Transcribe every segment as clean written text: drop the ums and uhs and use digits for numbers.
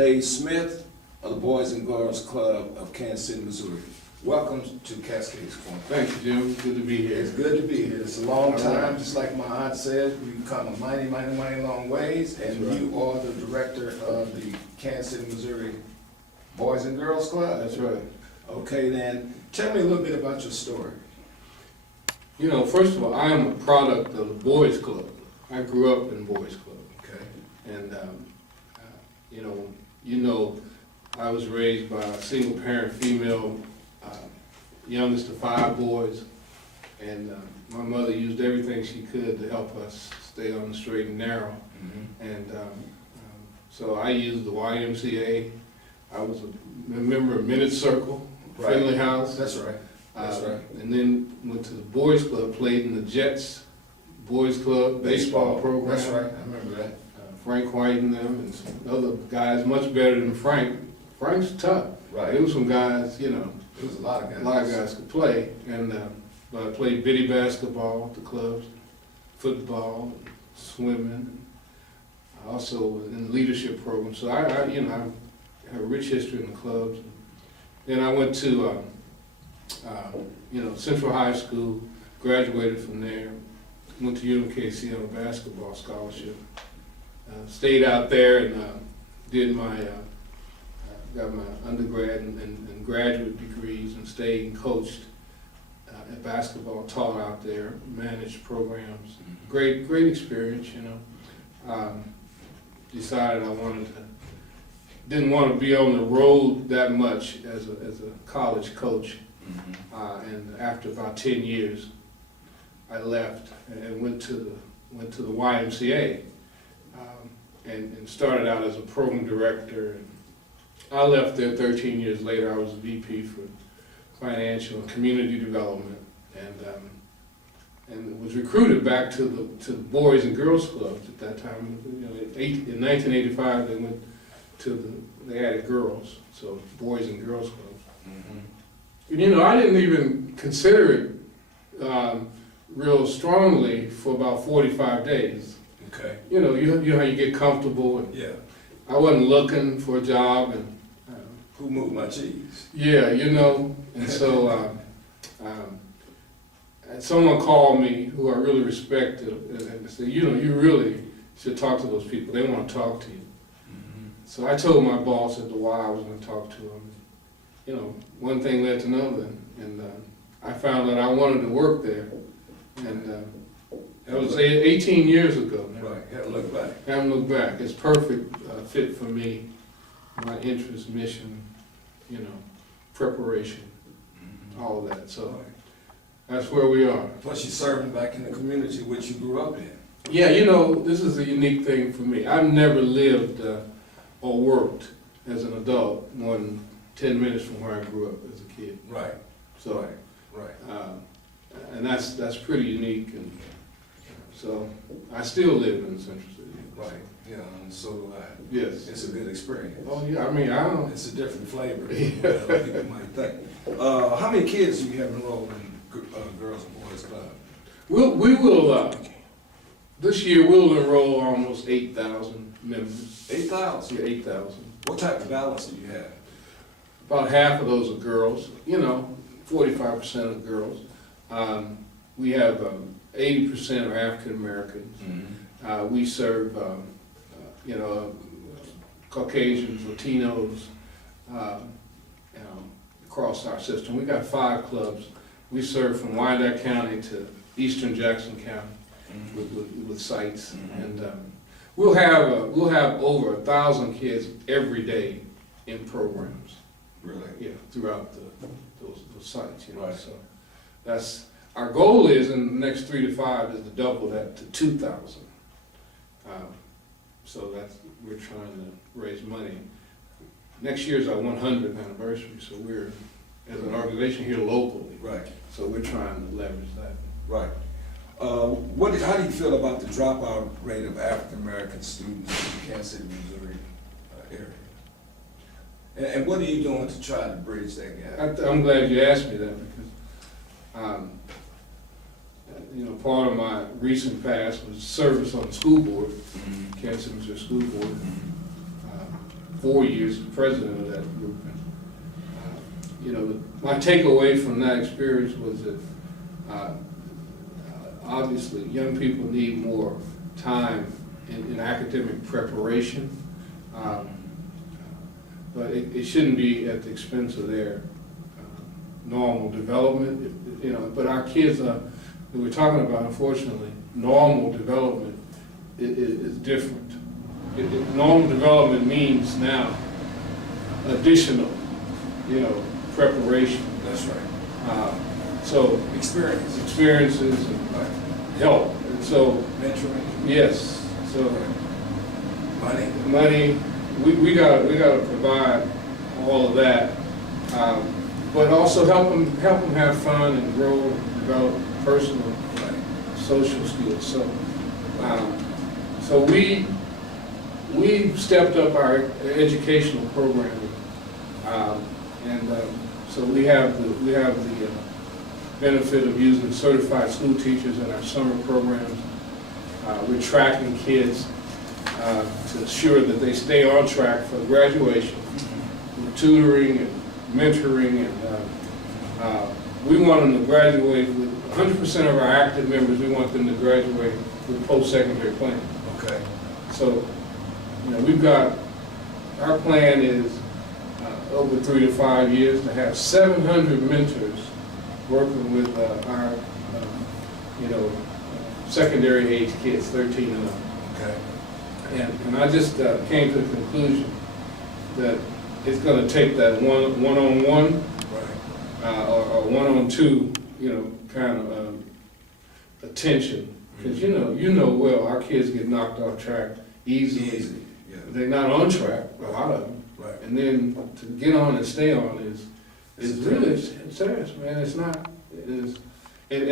Dave Smith of the Boys and Girls Club of Kansas City, Missouri. Welcome to Cascade's Corner. Thank you, Jim. Good to be here. It's good to be here. It's a long time, just like my aunt said, we've come a mighty, mighty, mighty long ways, and That's right. you are the director of the Kansas City, Missouri Boys and Girls Club. That's right. Okay, then, tell me a little bit about your story. You know, first of all, I am a product of the Boys Club. I grew up in Boys Club. Okay. And, you know, I was raised by a single parent female, youngest of 5 boys. And my mother used everything she could to help us stay on the straight and narrow. Mm-hmm. And so I used the YMCA. I was a member of Minute Circle, Right. Friendly House. That's right. That's right. And then went to the Boys Club, played in the Jets Boys Club baseball program. That's right, I remember that. Frank White and them, and some other guys much better than Frank. Frank's tough. Right. There was some guys, you know, There was a lot of guys. a lot of guys could play. And but I played bitty basketball at the clubs, football, swimming. Also in the leadership program. So I have a rich history in the clubs. Then I went to Central High School, graduated from there, went to UMKC on a basketball scholarship. Stayed out there and did got my undergrad and graduate degrees, and stayed and coached at basketball, taught out there, managed programs. Great experience, you know. Decided didn't want to be on the road that much as a college coach. And after about 10 years, I left and went to the YMCA. And started out as a program director. And I left there 13 years later. I was VP for financial and community development, and was recruited back to the Boys and Girls Clubs at that time. You know, in 1985, they added girls, so Boys and Girls Clubs. Mm-hmm. And, you know, I didn't even consider it real strongly for about 45 days. Okay. You know how you get comfortable. And Yeah. I wasn't looking for a job, and Who moved my cheese? yeah, you know. And so and someone called me who I really respected, and said, you know, you really should talk to those people. They want to talk to you. Mm-hmm. So I told my boss at the Y I was going to talk to him. You know, one thing led to another, and I found that I wanted to work there, and that was 18 years ago. Right, had to look back. Haven't looked back. It's perfect fit for me, my interest, mission, you know, preparation, all of that. So that's where we are. Plus you're serving back in the community which you grew up in. Yeah, you know, this is a unique thing for me. I've never lived or worked as an adult more than 10 minutes from where I grew up as a kid. Right. So, Right. and that's pretty unique. And so I still live in Central City. Right. Yeah, and so do I. Yes. It's a good experience. Oh yeah, I mean, I don't. It's a different flavor than what other people might think. How many kids do you have enrolled in Girls and Boys Club? We will, this year we'll enroll almost 8,000 members. 8,000? Yeah, 8,000. What type of balance do you have? About half of those are girls, you know, 45% of girls. We have 80% are African Americans. Mm-hmm. We serve, Caucasians, Latinos, across our system. We got 5 clubs. We serve from Wyandotte County to eastern Jackson County with sites, and we'll have over 1,000 kids every day in programs. Really? Yeah, throughout those sites. You know, Right. so that's our goal is in the next 3 to 5 is to double that to 2,000. So we're trying to raise money. Next year is our 100th anniversary, so we're as an organization here locally. Right. So we're trying to leverage that. Right. How do you feel about the dropout rate of African American students in the Kansas City, Missouri area? And what are you doing to try to bridge that gap? I'm glad you asked me that because part of my recent past was service on the school board, Kansas City Missouri School Board. 4 years president of that group. And, you know, my takeaway from that experience was that obviously young people need more time in academic preparation, but it shouldn't be at the expense of their normal development. You know, but our kids that we're talking about, unfortunately, normal development is different. Normal development means now additional, you know, preparation. That's right. So experiences and help. And so Mentoring. yes. So Money. we gotta provide all of that, but also help them have fun and grow and develop personal, social skills. So we stepped up our educational programming, and so we have the benefit of using certified school teachers in our summer programs. We're tracking kids to ensure that they stay on track for graduation. We're tutoring and mentoring, and we want them to graduate with 100% of our active members. We want them to graduate with post-secondary planning. Okay. So, you know, we've got, our plan is over 3 to 5 years to have 700 mentors working with our, you know, secondary age kids, 13 and up. Okay. And I just came to the conclusion that it's going to take that one-on-one or one-on-two, you know, kind of attention. Because you know well, our kids get knocked off track easily. Easy. Yeah. They're not on track, a lot of them. Right. And then to get on and stay on is really serious, man. It's not. It is. And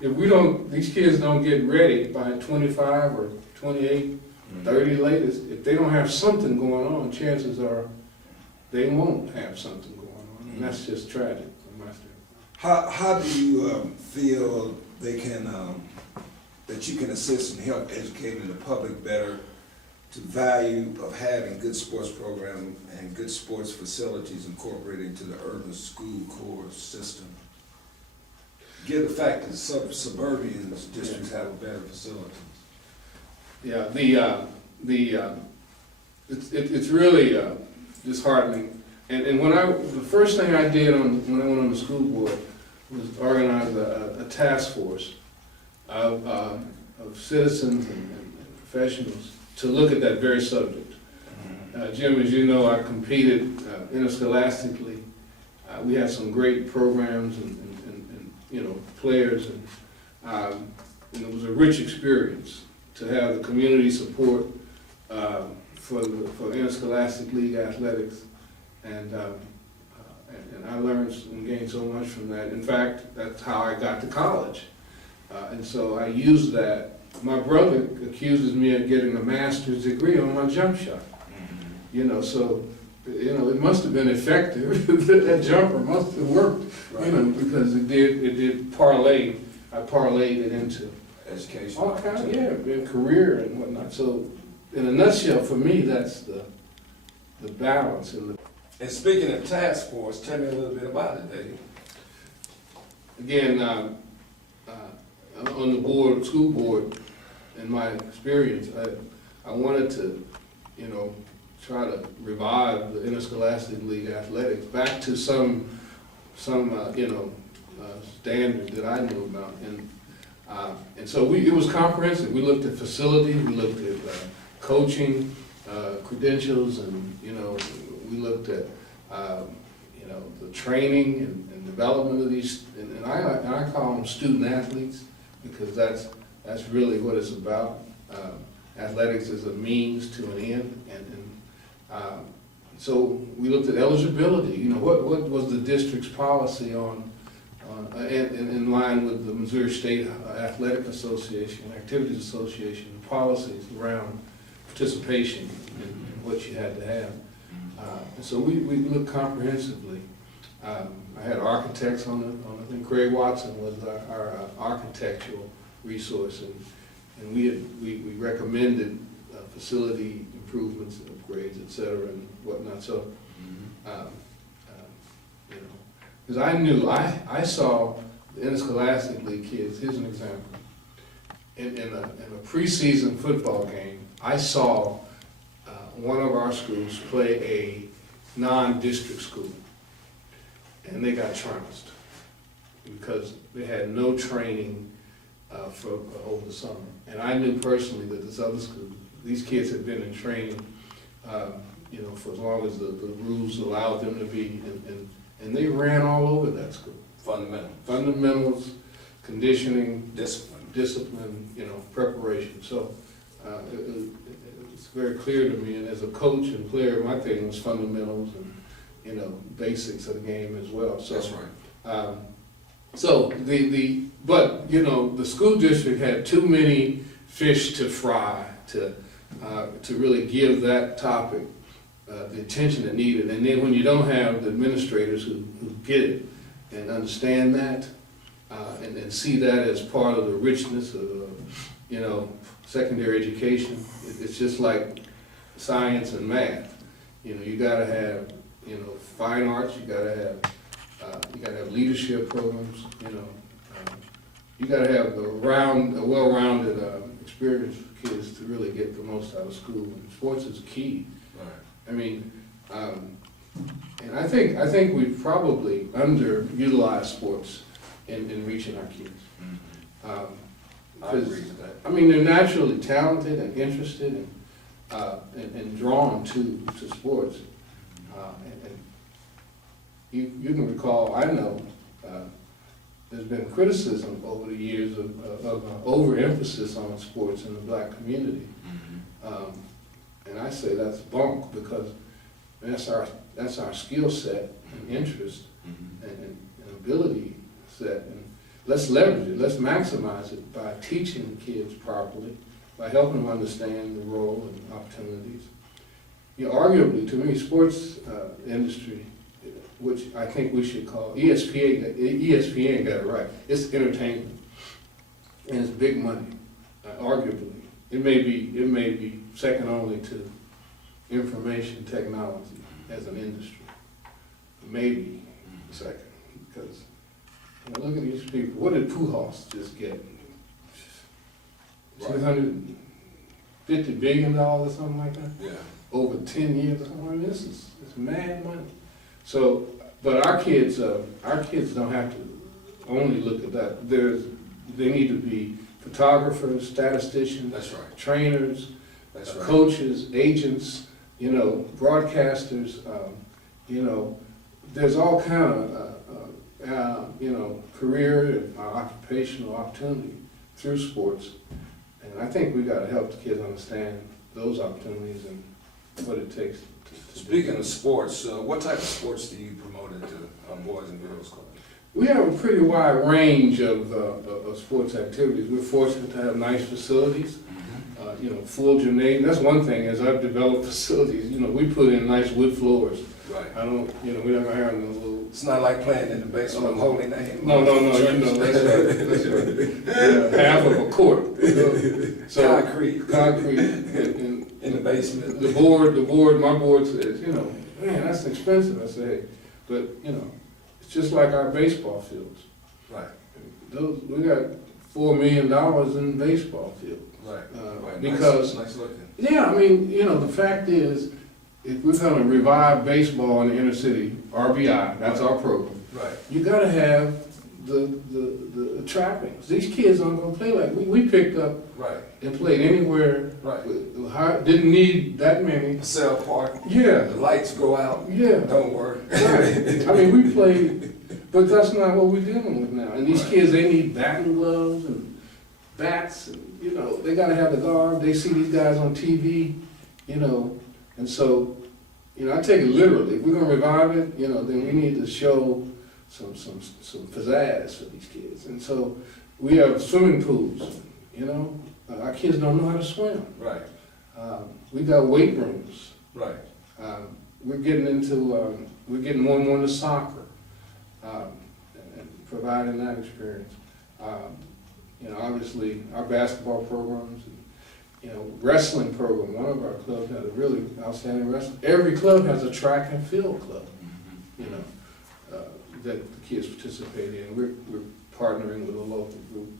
if we don't, these kids don't get ready by 25 or 28, 30 latest, if they don't have something going on, chances are they won't have something going on. And that's just tragic from my standpoint. How do you feel they can, that you can assist and help educating the public better to value of having good sports program and good sports facilities incorporated into the urban school core system? Given the fact that suburban districts have better facilities. Yeah, it's really disheartening. And the first thing I did when I went on the school board was organize a task force of citizens and professionals to look at that very subject. Jim, as you know, I competed interscholastically. We had some great programs and you know, players, and it was a rich experience to have the community support for interscholastic league athletics, and I learned and gained so much from that. In fact, that's how I got to college, and so I used that. My brother accuses me of getting a master's degree on my jump shot. You know, so you know, it must have been effective. That jumper must have worked, right. You know, because it did parlay. I parlayed it into education, all kinds, and career and whatnot. So, in a nutshell, for me, that's the balance. And speaking of task force, tell me a little bit about it, Dave. Again, on the board, school board, in my experience, I wanted to, you know, try to revive the interscholastic league athletics back to some you know, standard that I knew about, and so it was comprehensive. We looked at facilities, we looked at coaching credentials, and you know, we looked at you know, the training and development of these, and I call them student athletes, because that's really what it's about. Athletics is a means to an end, and so we looked at eligibility. You know, what was the district's policy on in line with the Missouri State Athletic Association, Activities Association, policies around participation and what you had to have. And so we looked comprehensively. I had architects on I think Craig Watson was our architectural resource, and we recommended facility improvements and upgrades, et cetera, and whatnot. So, you know, because I knew, I saw the interscholastic league kids. Here's an example. In a preseason football game, I saw one of our schools play a non-district school, and they got trounced because they had no training for over the summer. And I knew personally that this other school, these kids had been in training, you know, for as long as the rules allowed them to be, and they ran all over that school. Fundamentals, conditioning, discipline, you know, preparation. So it's very clear to me, and as a coach and player, my thing was fundamentals and, you know, basics of the game as well. So, That's right. So but you know, the school district had too many fish to fry to really give that topic the attention it needed. And then when you don't have the administrators who get it and understand that and see that as part of the richness of you know, secondary education, it's just like science and math. You know, you got to have, you know, fine arts. You got to have leadership programs. You know, you got to have a well-rounded experience for kids to really get the most out of school. And sports is key. Right. I mean, and I think we've probably underutilized sports in reaching our kids. I agree with that. I mean, they're naturally talented and interested and drawn to sports. And you can recall, I know, there's been criticism over the years of overemphasis on sports in the black community. And I say that's bunk, because that's our skill set and interest and ability set. And let's leverage it, let's maximize it by teaching kids properly, by helping them understand the role and opportunities. You know, arguably, to me, sports industry, which I think we should call ESPN got it right. It's entertainment, and it's big money. Arguably, it may be second only to information technology as an industry. Maybe second, because you know, look at these people. What did Pujols just get? $250 billion or something like that? Yeah. Over 10 years. I mean, it's mad money. So, but our kids don't have to only look at that. They need to be photographers, statisticians, That's right. trainers, That's right. coaches, agents, you know, broadcasters. You know, there's all kind of you know, career and occupational opportunity through sports, and I think we got to help the kids understand those opportunities and what it takes. Speaking of sports, what type of sports do you promote at the Boys and Girls Club? We have a pretty wide range of sports activities. We're fortunate to have nice facilities, you know, full gymnasium. That's one thing, as I've developed facilities, you know, we put in nice wood floors. Right. I don't, you know, we don't have no little. It's not like playing in the basement of Holy Name. No, you know, that's right. Yeah, half of a court. You know? So, concrete. And in the basement. The board, my board says, you know, man, that's expensive. I say, hey, but, you know, it's just like our baseball fields. Right. We got $4 million in baseball fields. Right. Right. Because, nice looking. yeah, I mean, you know, the fact is, if we're gonna revive baseball in the inner city, RBI, that's our program. Right. You gotta have the trappings. These kids aren't gonna play like we picked up Right. and played anywhere. Right. Didn't need that many. Cell park. Yeah. The lights go out. Yeah. Don't work. Right. I mean, we played, but that's not what we're dealing with now. And these kids, they need batting gloves and bats, and you know, they gotta have the guard. They see these guys on TV, you know, and so, you know, I take it literally. If we're gonna revive it, you know, then we need to show some pizzazz for these kids. And so we have swimming pools, you know. Our kids don't know how to swim. Right. We got weight rooms. Right. We're getting more and more into soccer, and providing that experience. You know, obviously our basketball programs, and, wrestling program. One of our clubs had a really outstanding wrestling. Every club has a track and field club, that the kids participate in. We're partnering with a local group.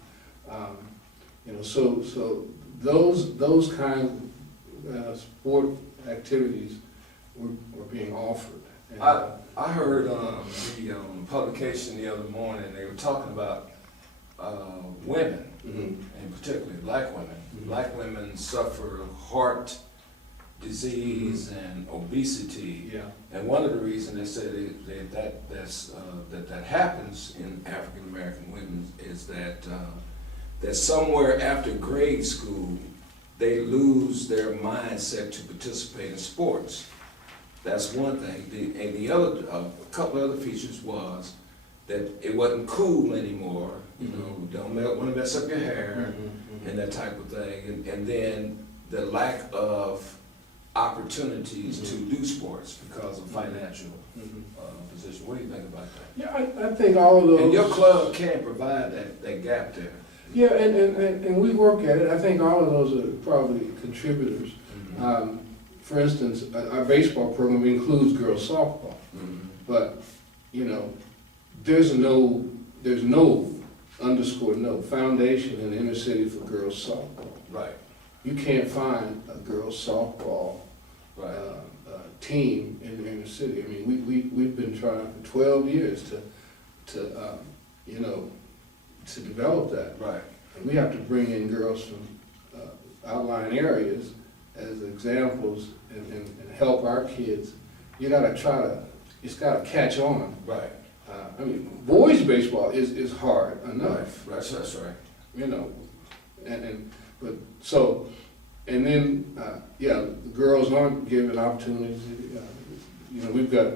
So those kind of sport activities were being offered. And, I heard the publication the other morning, they were talking about women, and particularly black women. Black women suffer heart disease and obesity. Yeah. And one of the reasons they say that happens in African American women is that somewhere after grade school, they lose their mindset to participate in sports. That's one thing. And the other, a couple other features was that it wasn't cool anymore. Don't want to mess up your hair and that type of thing. And then the lack of opportunities to do sports because of financial position. What do you think about that? Yeah, I think all of those. And your club can provide that gap there. Yeah, and we work at it. I think all of those are probably contributors. For instance, our baseball program includes girls softball, but there's no foundation in the inner city for girls softball. Right. You can't find a girls softball team in the inner city. I mean, we've been trying for 12 years to develop that. Right. And we have to bring in girls from outlying areas as examples and help our kids. You gotta it's gotta catch on. Right. I mean, boys baseball is hard enough. Right. That's right. The girls aren't given opportunities. We've got.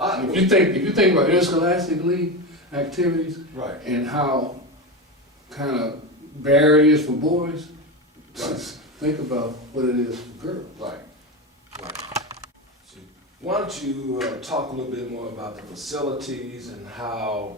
If you think about interscholastic league activities, right, and how kind of bare it is for boys, right. Think about what it is for girls. Right. Why don't you talk a little bit more about the facilities and how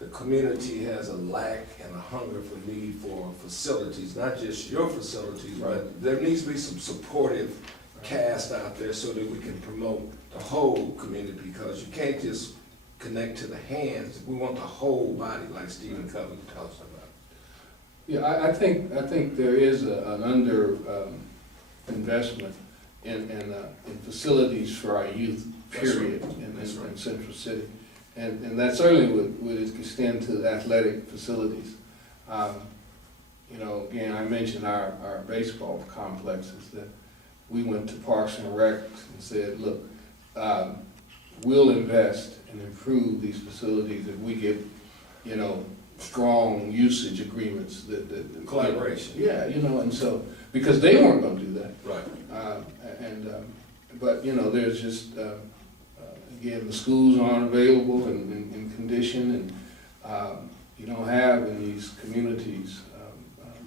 the community has a lack and a hunger for need for facilities, not just your facilities, right, but there needs to be some supportive cast out there so that we can promote the whole community, because you can't just connect to the hands. We want the whole body, like Stephen Covey talks about. Yeah, I think there is an under investment in facilities for our youth, period, in Central City. And that certainly would extend to athletic facilities. Again, I mentioned our baseball complexes, that we went to Parks and Rec and said, look, we'll invest and improve these facilities if we get, strong usage agreements that collaboration. Yeah, and so, because they weren't going to do that. Right. But there's just, again, the schools aren't available in condition, and you don't have in these communities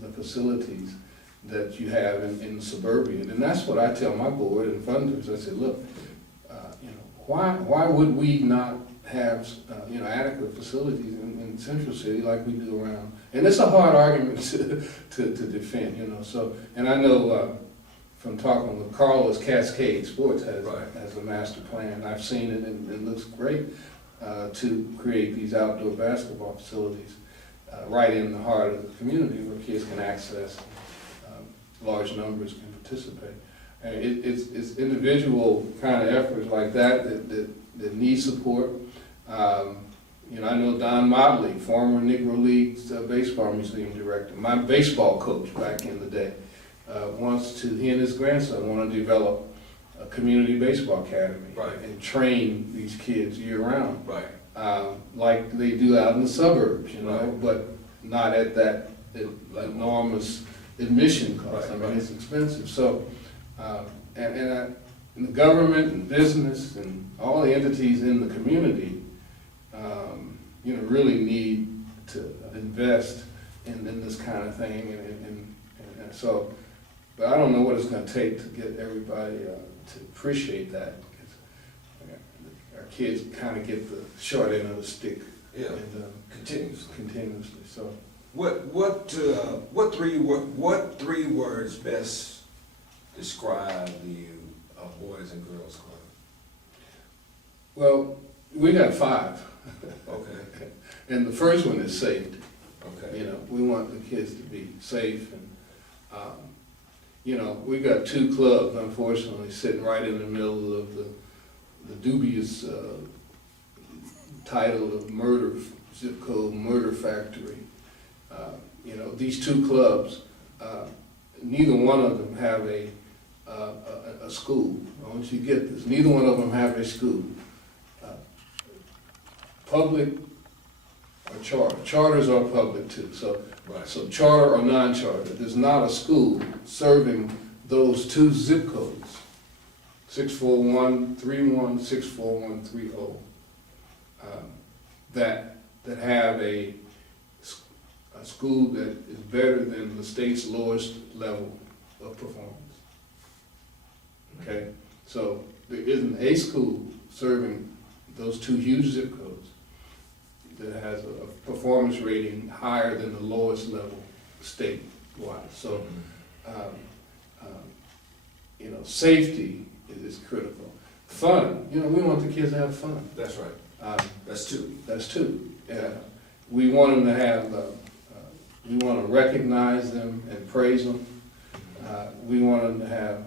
the facilities that you have in suburbia. And that's what I tell my board and funders. I said, look, why would we not have adequate facilities in Central City like we do around? And it's a hard argument to defend, So, and I know from talking with Carlos, Cascade Sports has a master plan. I've seen it, and it looks great to create these outdoor basketball facilities right in the heart of the community where kids can access, large numbers can participate. And it's individual kind of efforts like that need support. I know Don Motley, former Negro League's baseball museum director, my baseball coach back in the day, he and his grandson want to develop a community baseball academy, right, and train these kids year round, right, like they do out in the suburbs, right, but not at that enormous admission cost. Right, I mean, it's expensive. So, and the government and business and all the entities in the community, really need to invest in this kind of thing, and so. But I don't know what it's going to take to get everybody to appreciate that. Our kids kind of get the short end of the stick, and continuously. So What three words best describe the Boys and Girls Club? Well, we got 5. Okay. And the first one is safety. Okay. You know, we want the kids to be safe, and you know, we got 2 clubs, unfortunately, sitting right in the middle of the dubious title of murder, zip code murder factory. You know, these 2 clubs, neither one of them have a school. I want you to get this. Neither one of them have a school. Public or charter. Charters are public too. So, Right. so charter or non-charter. There's not a school serving those 2 zip codes, 64131, 64130, that have a school that is better than the state's lowest level of performance. Okay, so there isn't a school serving those 2 huge zip codes that has a performance rating higher than the lowest level statewide. So, you know, safety is critical. Fun, you know, we want the kids to have fun. That's right. That's 2. That's 2. Yeah, we want them to have. We want to recognize them and praise them. We want them to have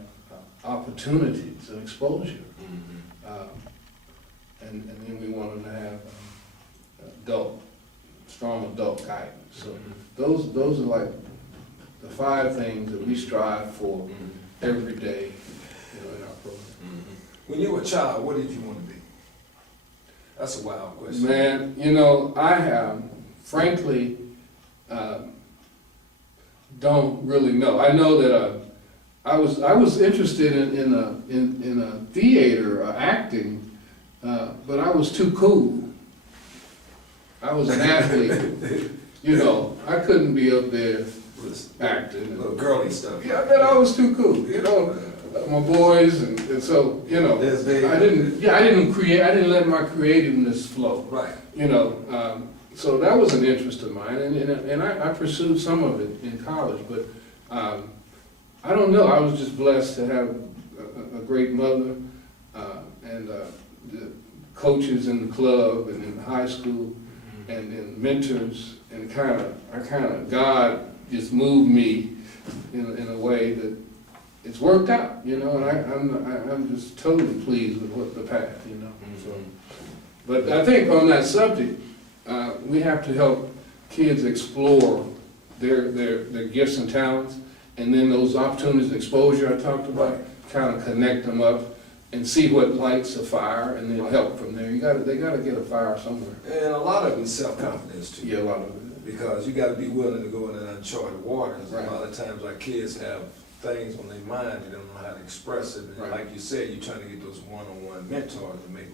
opportunities and exposure. And then we want them to have strong adult guidance. So those are like the 5 things that we strive for every day, you know, in our program. When you were a child, what did you want to be? That's a wild question. Man, you know, I have, frankly, don't really know. I know that I was interested in a theater acting, but I was too cool. I was an athlete, you know. I couldn't be up there acting. Little girly stuff. Yeah, man, I was too cool. You know, my boys, and so you know, I didn't let my creativeness flow. Right. You know, so that was an interest of mine, and I pursued some of it in college, but I don't know. I was just blessed to have a great mother and the coaches in the club and in high school, and then mentors, and God just moved me in a way that it's worked out, you know, and I'm just totally pleased with the path, you know. So, but I think on that subject, we have to help kids explore their gifts and talents, and then those opportunities and exposure I talked about, kind of connect them up and see what lights a fire, and then help from there. They gotta get a fire somewhere. And a lot of it is self-confidence too. Yeah, a lot of it. Because you gotta be willing to go in uncharted waters. Right. A lot of times our kids have things on their mind, they don't know how to express it. And Right. like you said, you're trying to get those one-on-one mentors to maybe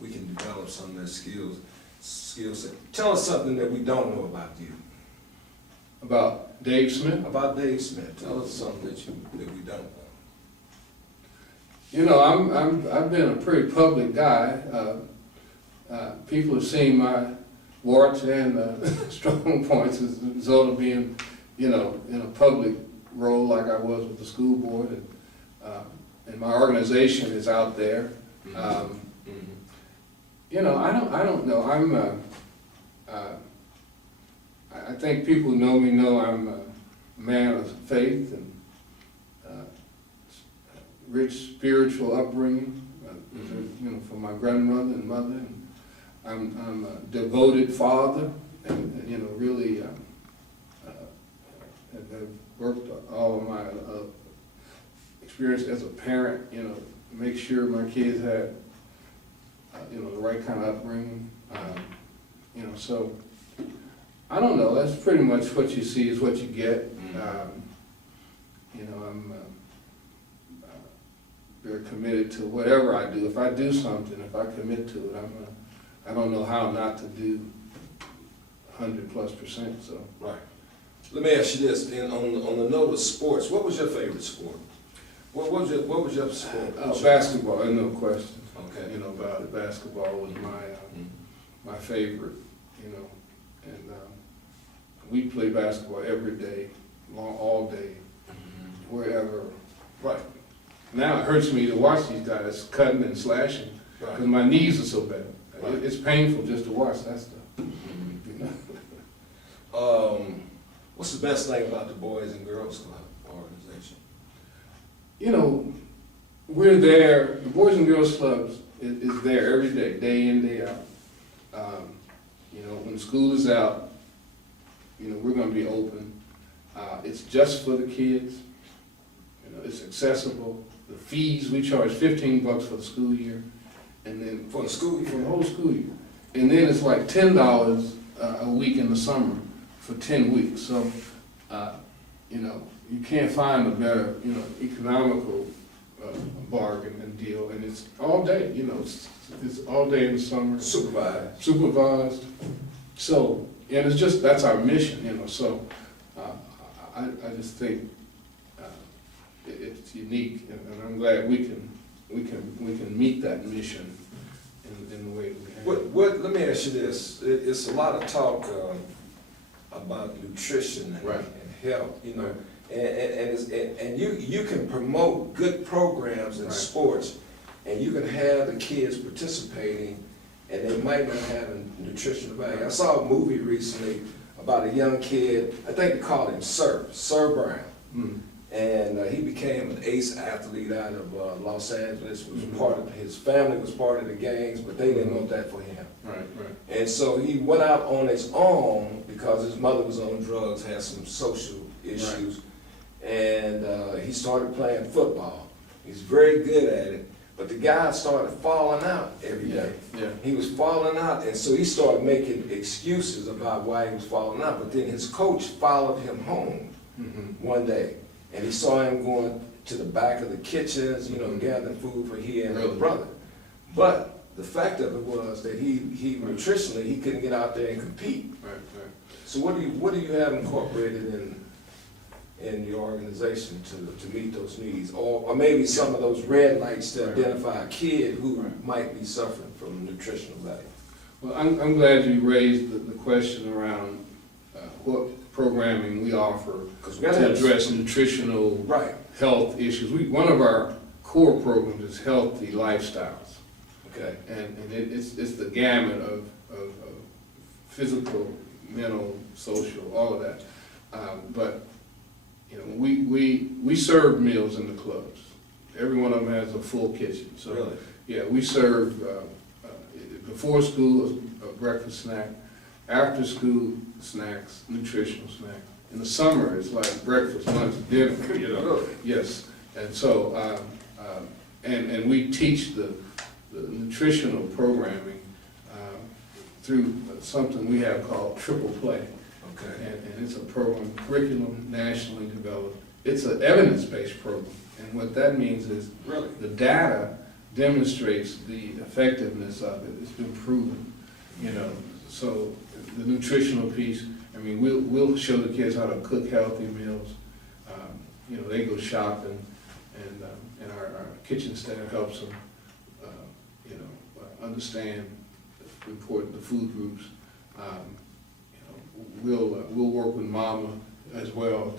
we can develop some of their skill set. Tell us something that we don't know about you. About Dave Smith? About Dave Smith. Tell us something that we don't know. You know, I've been a pretty public guy. People have seen my warts and strong points as a result of being, you know, in a public role like I was with the school board, and my organization is out there. You know, I don't know. I think people who know me know I'm a man of faith and rich spiritual upbringing, you know, from my grandmother and mother. And I'm a devoted father, and you know, really have worked all of my experience as a parent. You know, make sure my kids had you know, the right kind of upbringing. You know, so I don't know. That's pretty much what you see is what you get. You know, I'm very committed to whatever I do. If I do something, if I commit to it, I don't know how not to do 100+%. So right. Let me ask you this: on the note of sports, what was your favorite sport? What was your sport? Basketball, no question. Okay. You know, basketball was my favorite. You know, and we play basketball every day, all day, wherever. Right. Now it hurts me to watch these guys cutting and slashing because Right. my knees are so bad. Right. It's painful just to watch that stuff. You know? What's the best thing about the Boys and Girls Club organization? You know, we're there, the Boys and Girls Clubs is there every day in, day out. You know, when school is out, you know, we're gonna be open. It's just for the kids. You know, it's accessible. The fees, we charge $15 for the school year. And then For the school for the year? whole school year. And then it's like $10 a week in the summer for 10 weeks. So, you know, you can't find a better, you know, economical bargain and deal. And it's all day, you know, it's all day in the summer. Supervised. So, and it's just, that's our mission, you know. So, I just think it's unique, and I'm glad we can meet that mission in the way we have. Let me ask you this. It's a lot of talk about nutrition and, Right. and health, you know, and you can promote good programs in Right. sports, and you can have the kids participating, and they might not have a nutritional value. I saw a movie recently about a young kid, I think they called him Sir Brown. Mm. And he became an ace athlete out of Los Angeles. Was Mhm. part of his family was part of the gangs, but they didn't want that for him. Right. And so he went out on his own because his mother was on drugs, had some social issues, and he started playing football. He's very good at it, but the guy started falling out every day. Yeah. He was falling out, and so he started making excuses about why he was falling out. But then his coach followed him home Mm-hmm. one day, and he saw him going to the back of the kitchens, you know, Mhm. gathering food for he and his Really? brother. But the fact of it was that he nutritionally, he couldn't get out there and compete. Right. So what do you have incorporated in your organization to meet those needs? Or maybe some of those red lights to Right. identify a kid who Right. might be suffering from nutritional value? Well, I'm glad you raised the question around what programming we offer 'Cause we gotta to have- address nutritional Right, health issues. One of our core programs is healthy lifestyles, okay. and it's the gamut of physical, mental, social, all of that. But you know, we serve meals in the clubs. Every one of them has a full kitchen. So Really? yeah, we serve before school a breakfast snack, after school snacks, nutritional snacks. In the summer, it's like breakfast, lunch, dinner, you know. Really? Yes, and so, and we teach the nutritional programming through something we have called Triple Play. Okay. And it's a program, curriculum nationally developed. It's an evidence-based program, and what that means is Really? the data demonstrates the effectiveness of it. It's been proven, you know. So the nutritional piece, I mean, we'll show the kids how to cook healthy meals. You know, they go shopping, and our kitchen staff helps them, you know, understand the important, the food groups. You know, we'll work with mama as well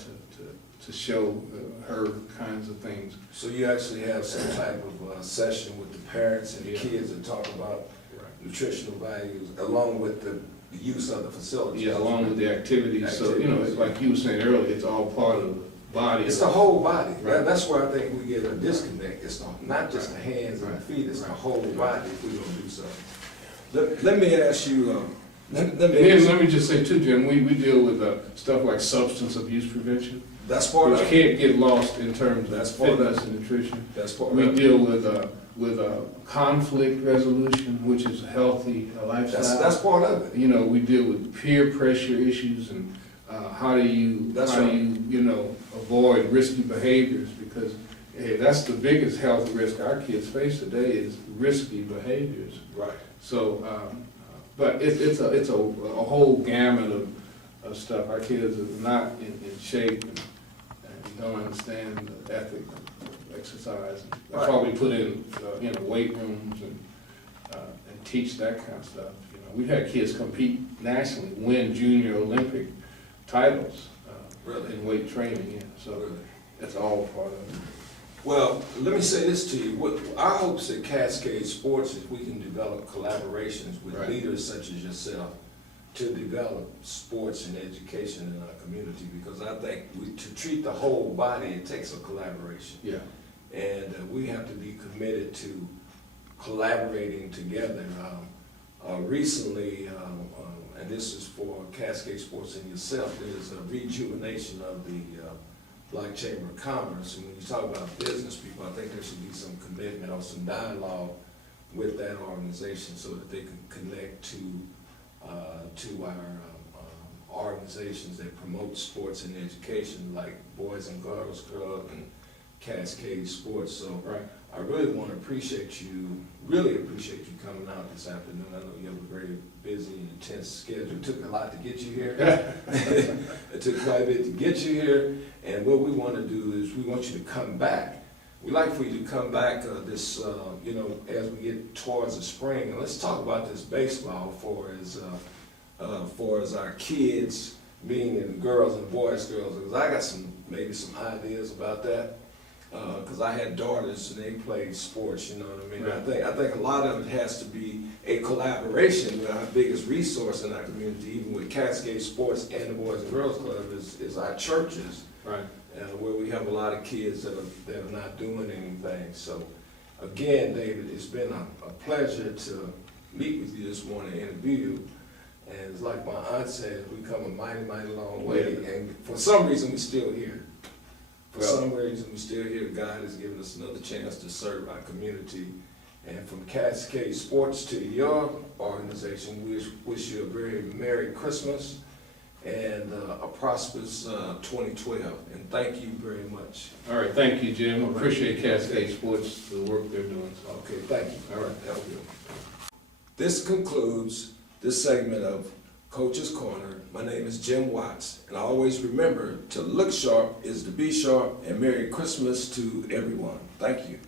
to show her kinds of things. So you actually have some type of session with the parents and the Yeah. kids and talk about Right. nutritional values along with the use of the facilities? Yeah, along with the activities. So, you know, it's like you were saying earlier, it's all part of the body. It's the whole body. Right. That's where I think we get a disconnect. It's not just the Right. hands and the Right. feet, it's the Right. whole body if we're gonna do something. Let me ask you, let And me then ask, let me just say too, Jim, we deal with stuff like substance abuse prevention, that's part which of it. can't get lost in terms of That's part of fitness and nutrition. That's part of We it. deal with conflict resolution, which is a healthy lifestyle. That's part of it. You know, we deal with peer pressure issues and how do you avoid risky behaviors, because hey, that's the biggest health risk our kids face today is risky behaviors. Right. So, but it's a whole gamut of stuff. Our kids are not in shape and don't understand the ethic of exercise. That's why we put in weight rooms and teach that kind of stuff. You know, we've had kids compete nationally, win junior Olympic titles Really? in weight training, yeah, so Really? that's all part of it. Well, let me say this to you. What our hopes at Cascade Sports is we can develop collaborations with Right. leaders such as yourself to develop sports and education in our community, because I think to treat the whole body, it takes a collaboration. Yeah, And we have to be committed to collaborating together. Recently, and this is for Cascade Sports and yourself, there's a rejuvenation of the Black Chamber of Commerce. And when you talk about business people, I think there should be some commitment or some dialogue with that organization so that they can connect to our organizations that promote sports and education, like Boys and Girls Club and Cascade Sports. So right. I really want to appreciate you coming out this afternoon. I know you have a very busy and intense schedule. It took a lot to get you here. It took quite a bit to get you here. And what we want to do is we want you to come back. We'd like for you to come back as we get towards the spring. And let's talk about this baseball for as our kids, meaning girls and boys, because I got maybe some ideas about that. Because I had daughters and they played sports, you know what I mean? Right. I think a lot of it has to be a collaboration with our biggest resource in our community, even with Cascade Sports and the Boys and Girls Club, is our churches, Right. Where we have a lot of kids that are not doing anything. So again, David, it's been a pleasure to meet with you this morning and interview you. And it's like my aunt said, we come a mighty, mighty long way. Yeah. And for some reason, we're still here. For Well, some reason, we're still here. God has given us another chance to serve our community. And from Cascade Sports to your organization, we wish you a very Merry Christmas and a prosperous 2012. And thank you very much. All right, thank you, Jim. All right. Appreciate Cascade Sports, the work they're doing. So. Okay, thank you. All right. That'll do. This concludes this segment of Coach's Corner. My name is Jim Watts, and always remember to look sharp is to be sharp, and Merry Christmas to everyone. Thank you.